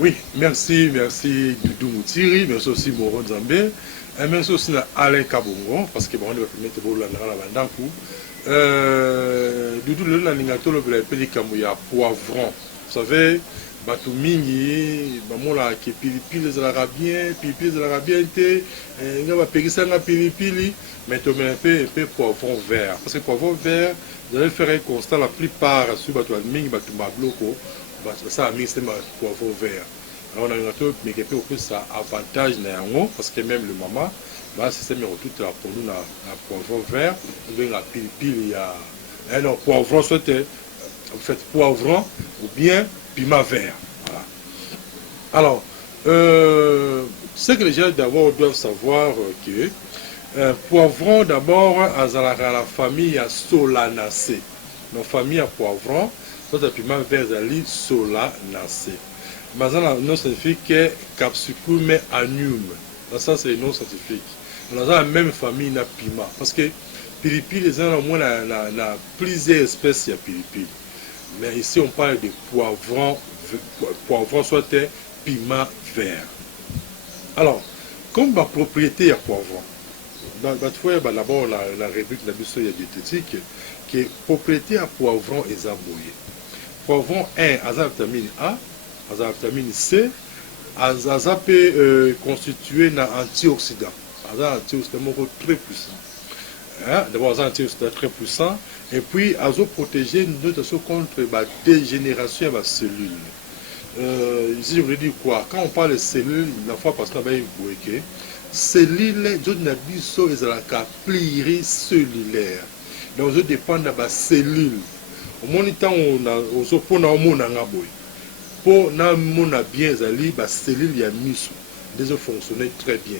Oui, merci Doudou Moutiri, merci aussi Moron Zambé, et merci aussi Alain Kabongo, parce que bon, on va permettre de la bandankou. Doudou le naningato le peli kamuya poivron. Vous savez, batou mingi, bamola qui pilipili de l'arabien, pilipili de l'arabien te, nga ba pegisa nga pilipili, mais tu mets un peu poivron vert. Parce que poivron vert, vous allez faire un constat la plupart sur batou mingi batou mabloko. Ça a mis ce poivron vert. Alors on a un autre mais qui peut ça avantage parce que même le maman bah c'est mais tout là pour nous la poivron vert ou bien la pile il y a non poivron sauté vous faites poivron ou bien piment vert. Voilà. Alors ce que les gens d'abord doivent savoir que poivron d'abord à la famille à Solanacées. Nos familles à poivron soit un piment vert zali Solanacées. Mais dans le nom scientifique Capsicum annuum. Ça c'est le nom scientifique. Dans la même famille na piment. Parce que pilipili les gens au moins la plusieurs espèces de pilipili. Mais ici on parle de poivron soit piment vert. Alors, comme ma propriété à poivron. D'abord la rubrique de la diététique qui est propriété à poivron et zaboye. Poivron 1 à vitamine A, à vitamine C, à peut constituer un antioxydant. Un antioxydant très puissant. D'abord, un antioxydant très puissant. Et puis, à protéger notre contre la dégénération de la cellule. Ici, je voulais dire quoi? Quand on parle de cellules, la fois parce qu'on a eu une cellules, je n'ai pas pluricellulaire. Donc, je dépend de la cellule. Au moins, on a pour na bien zali ba cellule ya miso des fonctionner très bien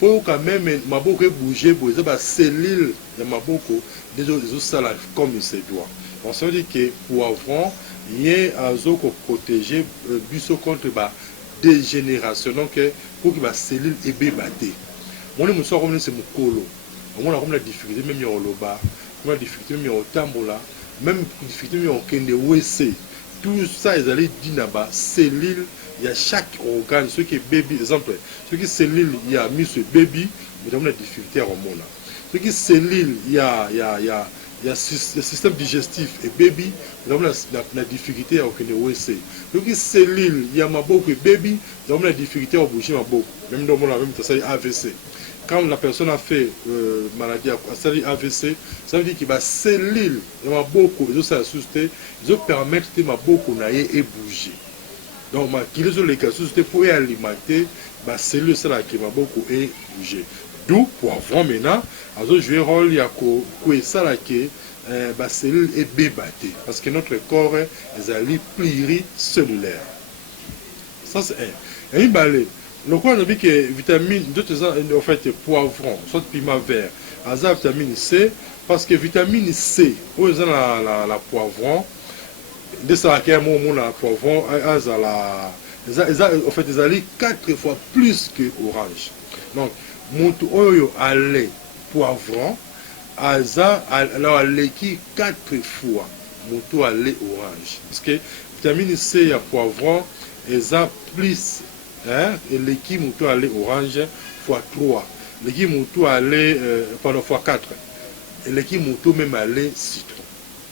pour quand même maboko bouger boza ba cellule ya maboko des sala comme il se doit. On se dit que poivron y azo ko protéger biso contre ba dégénération donc pour que ba cellule ebe baté on est muso comme c'est mukolo on a comme la difficulté même yo loba comme la difficulté même yo tambola même difficulté même yo kende wc. Tout ça, ils allaient dire là-bas, cellules, il y a chaque organe, ce qui est baby, exemple, ce qui est cellule, il y a mis ce baby, nous avons la difficulté à remonter. Ce qui est cellule, il y a le système digestif et baby, nous avons la difficulté à obtenir OSC. Ce qui est cellule, il y a ma boque et baby, nous avons la difficulté à bouger ma boque. Même dans mon même AVC. Quand la personne a fait maladie AVC, ça veut dire que ma cellule, ma beaucoup, ils permettent que ma beaucoup n'aille et bouger. Donc, qu'ils ont les cas pour alimenter ma cellule, c'est là qui m'a beaucoup et bouger. D'où, pour avoir maintenant, ils ont joué rôle, il y a quoi ça là qui ma cellule est bébatée. Parce que notre corps est pluricellulaire. Ça, c'est un. Et une balai. Donc, on a dit que vitamine, en fait, poivron, soit piment vert, à la vitamine C, parce que vitamine C, où ils ont la poivron, de ça, qu'il y a un poivron, en fait, ils allaient 4 fois plus que orange. Donc, mon oyo allait poivron, alors allait qui 4 fois, mon allait orange. Parce que vitamine C, il y a poivron, ils ont plus. Et l'équipe mouton allait orange fois 3. L'équipe mouton allait pendant fois 4. Et l'équipe mouton même allait citron.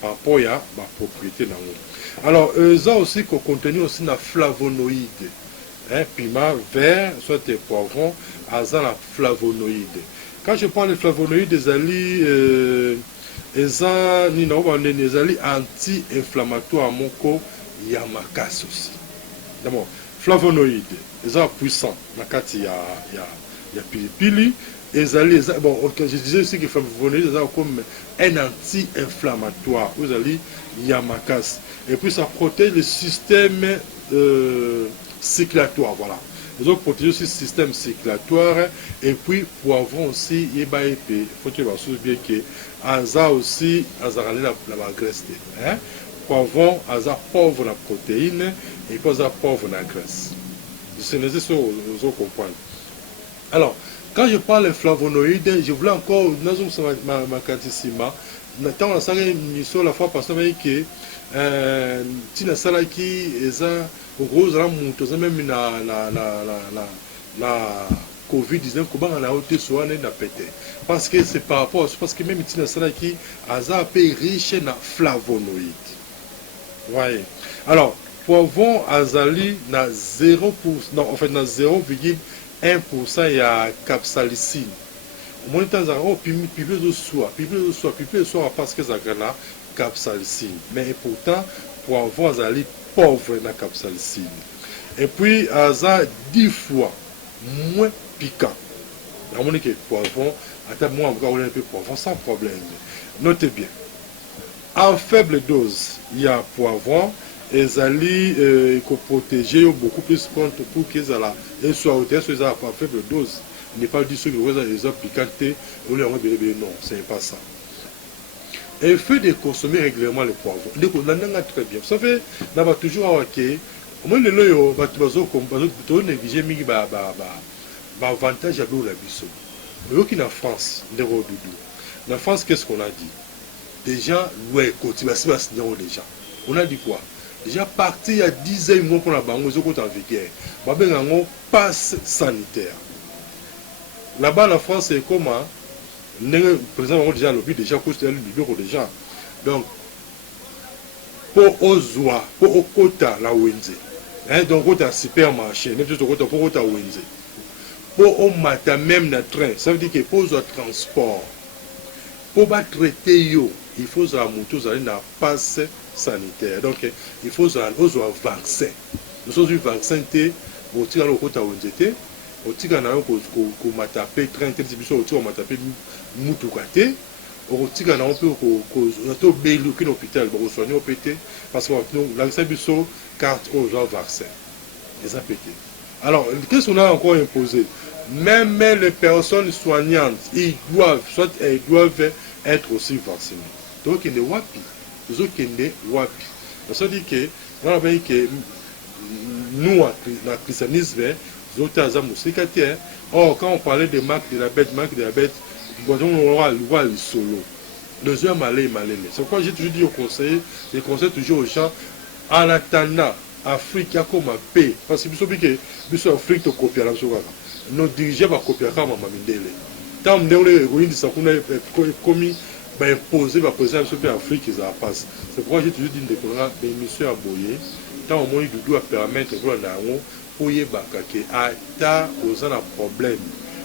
Par rapport à ma propriété dans l'eau. Alors, ça aussi qu'on contenu aussi la flavonoïde. Piment vert, soit des poivrons, ça la flavonoïde. Quand je parle de flavonoïdes, des alliés, les alliés anti-inflammatoires, mon corps, il y a ma casse aussi. D'abord, flavonoïdes, ils sont puissants. Il y a pilipili. Bon, je disais aussi que les flavonoïdes sont comme un anti-inflammatoire. Vous allez, il y a ma casse. Et puis ça protège le système circulatoire. Voilà. Ils ont protégé aussi le système circulatoire. Et puis, poivron aussi, il faut que vous bien que ça aussi, ça la graisse. Poivron, ça pauvre la protéine. Et puis, ça pauvre la graisse. C'est nécessaire de comprendre. Alors, quand je parle de flavonoïdes, je voulais encore, ma ntango nasala émission la fois passée que ntina asalaki eza okozala moto aza meme na covid-19 kobanga na yo te so wana na pete parce que c'est par rapport parce que même ntina asalaki aza mpe riche na flavonoïde. Voyez. Alors poivron azali na 0%, non, en fait na 0,1% ya capsaïcine. Au moins temps on pible de soie parce que ça a capsaïcine. Mais pourtant poivron azali pauvre na capsaïcine. Et puis aza 10 fois moins piquant. On dit que poivron à moi encore un peu poivron sans problème. Notez bien. En faible dose, il y a poivron. Les alliés protéger beaucoup plus contre pour qu'ils soient au test en faible dose. Il n'est pas dit que les autres piquantés, non, c'est pas ça. Et il faut de consommer régulièrement le poivron. Donc on en a très bien. Vous savez, on va toujours avoir que, au moins le loyo, on va négliger avantage à la biso. Mais qui en France, en France, qu'est-ce qu'on a dit? Déjà, ouais, déjà. On a dit quoi? Déjà parti il y a 10 ans pour la banque, ils ont en vigueur. Il y a un passe sanitaire. Là-bas, la France, c'est comment? Par exemple, on a déjà lobby déjà cause le bureau déjà. Donc, pour Ozoa, pour Okota, la Wenze. Donc, on a un supermarché, même si on a pour Okota Wenze. Pour Omata, même le train, ça veut dire que pour le transport, pour traiter yo, il faut que la passe sanitaire. Donc, il faut que un vaccin. Nous sommes un vaccin, au tir au côté Wenze. Au tir na yo ko matape 30 biso au tir ko matape mutukate au tir na on peut ko to belu ki l'hôpital pour soigner au pété parce que nous la biso carte aux gens vaccin les a pété. Alors qu'est-ce qu'on a encore imposé? Même les personnes soignantes ils doivent être aussi vaccinés. Donc il est wapi les autres qui est wapi ça dit que on a dit que nous dans le christianisme. Or, quand on parlait de marque de la bête, on aura le solo. Le jeu malais. C'est pourquoi j'ai toujours dit au conseil, je conseille toujours aux gens, en attendant, Afrique a comme un paix. Parce que vous savez que l'Afrique te copie à la chose. Nos dirigeants vont copier à ma mindele. Tant que nous avons commis, imposé, va poser un peu Afrique, ça passe. C'est pourquoi j'ai toujours dit des missions à boyer. Tant au moins, il doit permettre de pour y bakake ata aux un problème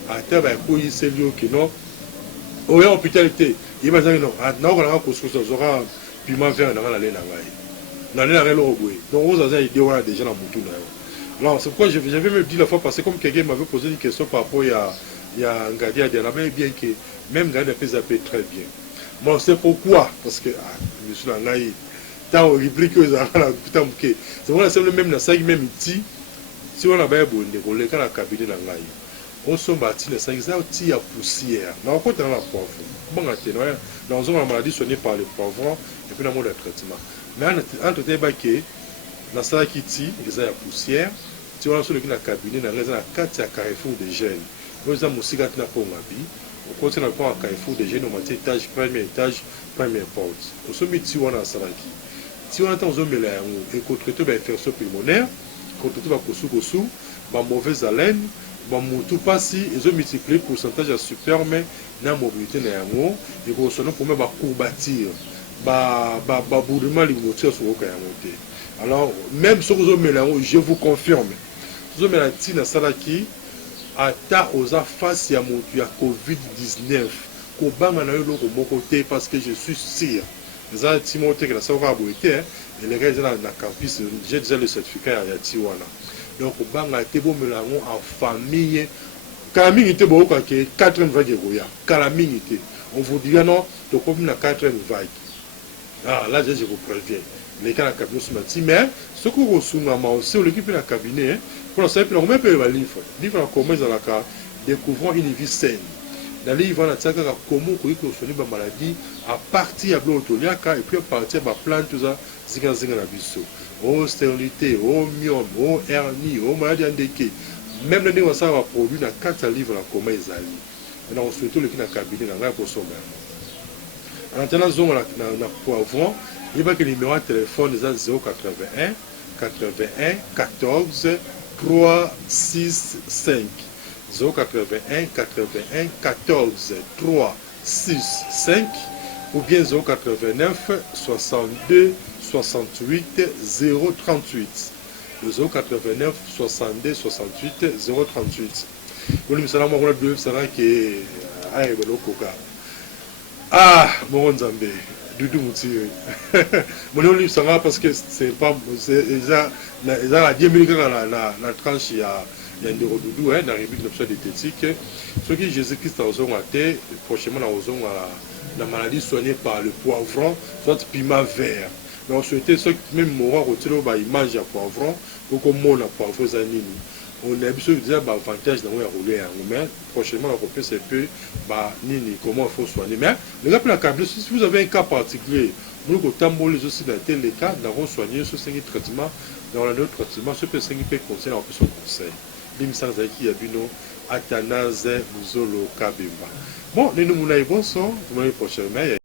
ata ba ko y celui qui non au hôpital il va dire non na ko na ko so zora piment vert na la lena ngai na lena relo boy donc vous avez idée on a déjà na mutu na yo. Alors c'est pourquoi j'avais même dit la fois passée comme quelqu'un m'avait posé une question par rapport il y a Ngadia de la même bien que même Ngadia fait zapper très bien. Bon c'est pourquoi parce que monsieur Ngai tant rubrique que ça la putain que c'est vrai c'est le même na ça même ici. Si on a bien bonné, on les a la cabinet dans l'ail. On s'en bâtit les 5 ans, il y a poussière. On compte dans la poivre. Bon, dans une maladie soignée par le poivron et puis dans le traitement. Mais entre les baquets, dans ça qui tire, il y a poussière. Si on a sur le cabinet, dans les 4 carrefour de gènes. Nous avons aussi gâté la peau en habit. On continue à prendre un carrefour de gènes au étage, premier étage, première porte. On se met si on a ça qui. Si on a dans un mélange et qu'on traite d'infection pulmonaire, quand on va kosu, mauvaise haleine, tout passi, ils ont multiplié le pourcentage de super, mais dans la mobilité, et qu'on se pour mettre courbature, bourrement les moteurs sur le monté. Alors, même si vous avez je vous confirme, vous avez la tina salaki, à ta aux face à mon Covid-19, qu'on bang en a eu l'autre côté parce que je suis sûr. Les gens Timothée que la saura aboité et les gens dans la campus j'ai déjà le certificat à Tiwana. Donc au banga été bon melango en famille Kalaming était beau quand 4 vagues goya Kalaming était on vous dit non to comme na 4 vagues. Ah là je vous préviens les cas la cabinet ce matin mais ce que vous sous ma aussi l'équipe la cabinet pour la simple on même pas le livre en commun dans la cas découvrant une vie saine. Dans les livres, on a comment soigner la maladie à partir de l'autolia et puis à partir de la plante, tout ça, zinga la biso. Oh, stérilité, oh, myome, oh, hernie, oh, maladie endéquée. Même le nez, on va produire dans 4 livres en commun. Maintenant, on souhaite le cabinet dans la pour sommer. En attendant, zone na poivron, il va que le numéro de téléphone est 081 81 14 365. 081 81 14 365 ou bien 089 62 68 038. Le 089 62 68 038. Vous me savez, moi, je sais que ah, mon Nzambe, Doudou Moutiri. Mon nom lui sera parce que c'est pas, c'est la 10 minutes dans la tranche, il y a un Doudou, dans la République de diététique. Ce qui Jésus-Christ a osé mater, prochainement, la maladie soignée par le poivron, soit piment vert. Mais on souhaitait ceux qui même mourant au ils mangent le poivron, pour qu'on mange le poivron zanini. On a besoin de dire avantage dans le rouler mais prochainement on peut c'est peu comment il faut soigner mais le gars pour la carte si vous avez un cas particulier nous au tambour aussi dans tel cas nous soigner ce 5 traitements dans le autre traitement ce peut 5 peut conseil en plus son conseil l'imsan zaki yabino Athanase Muzolo Kabemba bon nous nous n'avons pas ça prochainement